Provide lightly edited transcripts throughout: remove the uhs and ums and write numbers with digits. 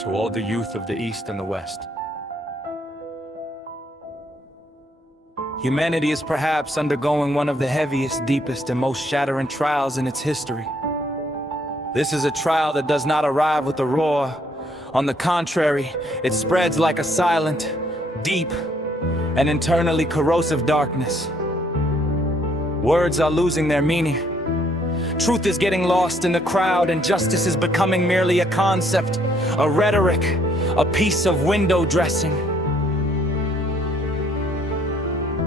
To all the youth of the East and the West. Humanity is perhaps undergoing one of the heaviest, deepest, and most shattering trials in its history. This is a trial that does not arrive with a roar. On the contrary, it spreads like a silent, deep, and internally corrosive darkness. Words are losing their meaning. Truth is getting lost in the crowd, and justice is becoming merely a concept, a rhetoric, a piece of window dressing.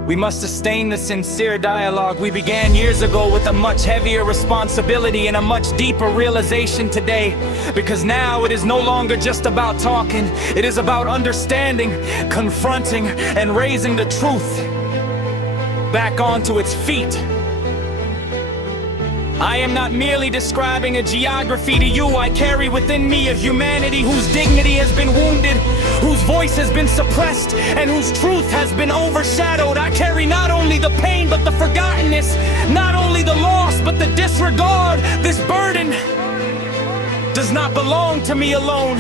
We must sustain the sincere dialogue we began years ago with a much heavier responsibility and a much deeper realization today. Because now it is no longer just about talking, it is about understanding, confronting, and raising the truth back onto its feet. I am not merely describing a geography to you. I carry within me a humanity whose dignity has been wounded, whose voice has been suppressed, and whose truth has been overshadowed. I carry not only the pain but the forgottenness, not only the loss but the disregard. This burden does not belong to me alone.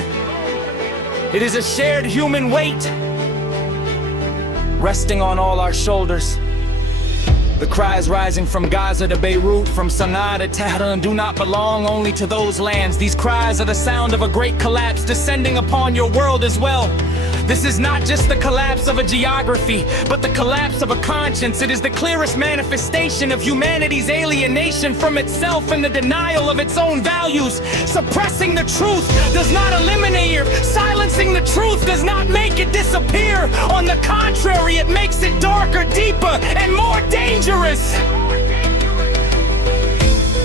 It is a shared human weight resting on all our shoulders. The cries rising from Gaza to Beirut, from Sana'a to Tehran, do not belong only to those lands. These cries are the sound of a great collapse descending upon your world as well. This is not just the collapse of a geography, but the collapse of a conscience. It is the clearest manifestation of humanity's alienation from itself and the denial of its own values. Suppressing the truth does not eliminate it. Silencing the truth does not make it disappear. On the contrary, it makes it darker, deeper, and more dangerous.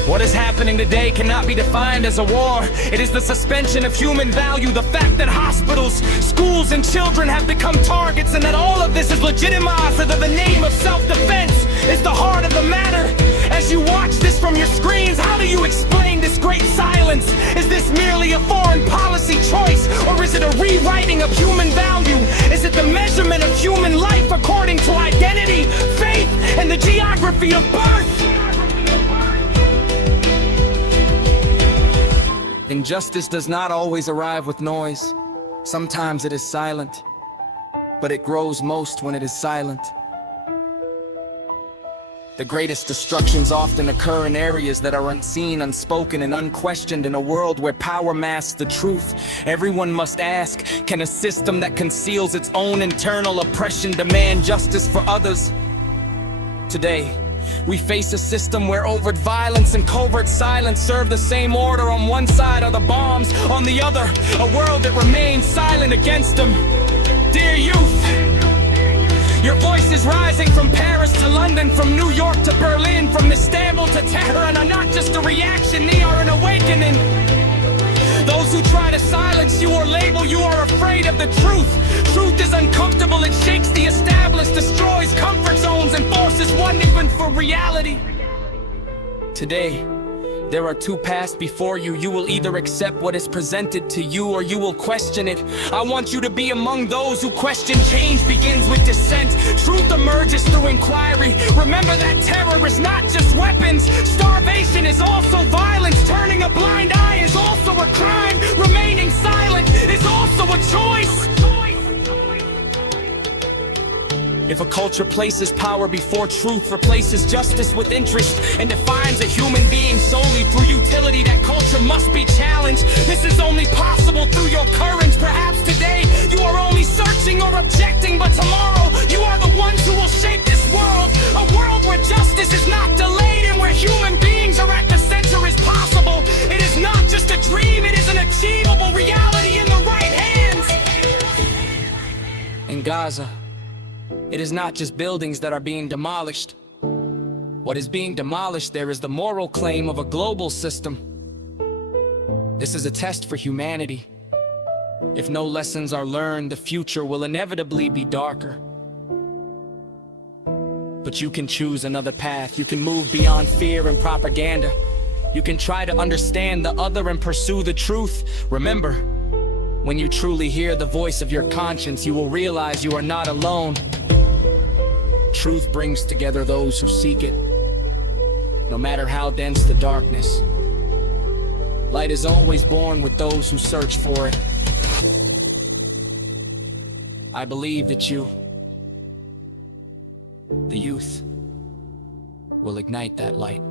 What is happening today cannot be defined as a war. It is the suspension of human value, the fact that hospitals, schools, and children have become targets, and that all of this is legitimized under the name of self-defense is the heart of the matter. As you watch this from your screens, how do you explain this great silence? Is this merely a foreign policy choice, or is it a rewriting of human value? Is it the measurement of human life according to identity, faith, and the geography of birth? Injustice does not always arrive with noise. Sometimes it is silent, but it grows most when it is silent. The greatest destructions often occur in areas that are unseen, unspoken, and unquestioned. In a world where power masks the truth, everyone must ask, can a system that conceals its own internal oppression demand justice for others? Today, we face a system where overt violence and covert silence serve the same order. On one side are the bombs, on the other, a world that remains silent against them. Dear youth, your voice is rising from Paris to London, from New York to Berlin, from Istanbul to Tehran are not just a reaction, they are an awakening. Those who try to silence you or label you are afraid of the truth. Truth is uncomfortable, it shakes the established, destroys comfort zones, and forces one even for reality. Today, there are two paths before you. You will either accept what is presented to you, or you will question it. I want you to be among those who question. Change begins with dissent. Truth emerges through inquiry. Remember that terror is not just weapons. Starvation is also violence. Turning a blind eye is also a crime. Remaining silent is also a choice. If a culture places power before truth, replaces justice with interest, and defines a human being solely through utility, that culture must be challenged. This is only possible through your courage. Perhaps today you are only searching or objecting, but tomorrow you are the ones who will shape this world. A world where justice is not delayed and where human beings are at the center is possible. It is not just a dream, it is an achievable reality in the right hands. In Gaza, it is not just buildings that are being demolished. What is being demolished there is the moral claim of a global system. This is a test for humanity. If no lessons are learned, the future will inevitably be darker. But you can choose another path. You can move beyond fear and propaganda. You can try to understand the other and pursue the truth. Remember, when you truly hear the voice of your conscience, you will realize you are not alone. Truth brings together those who seek it, no matter how dense the darkness. Light is always born with those who search for it. I believe that you, the youth, will ignite that light.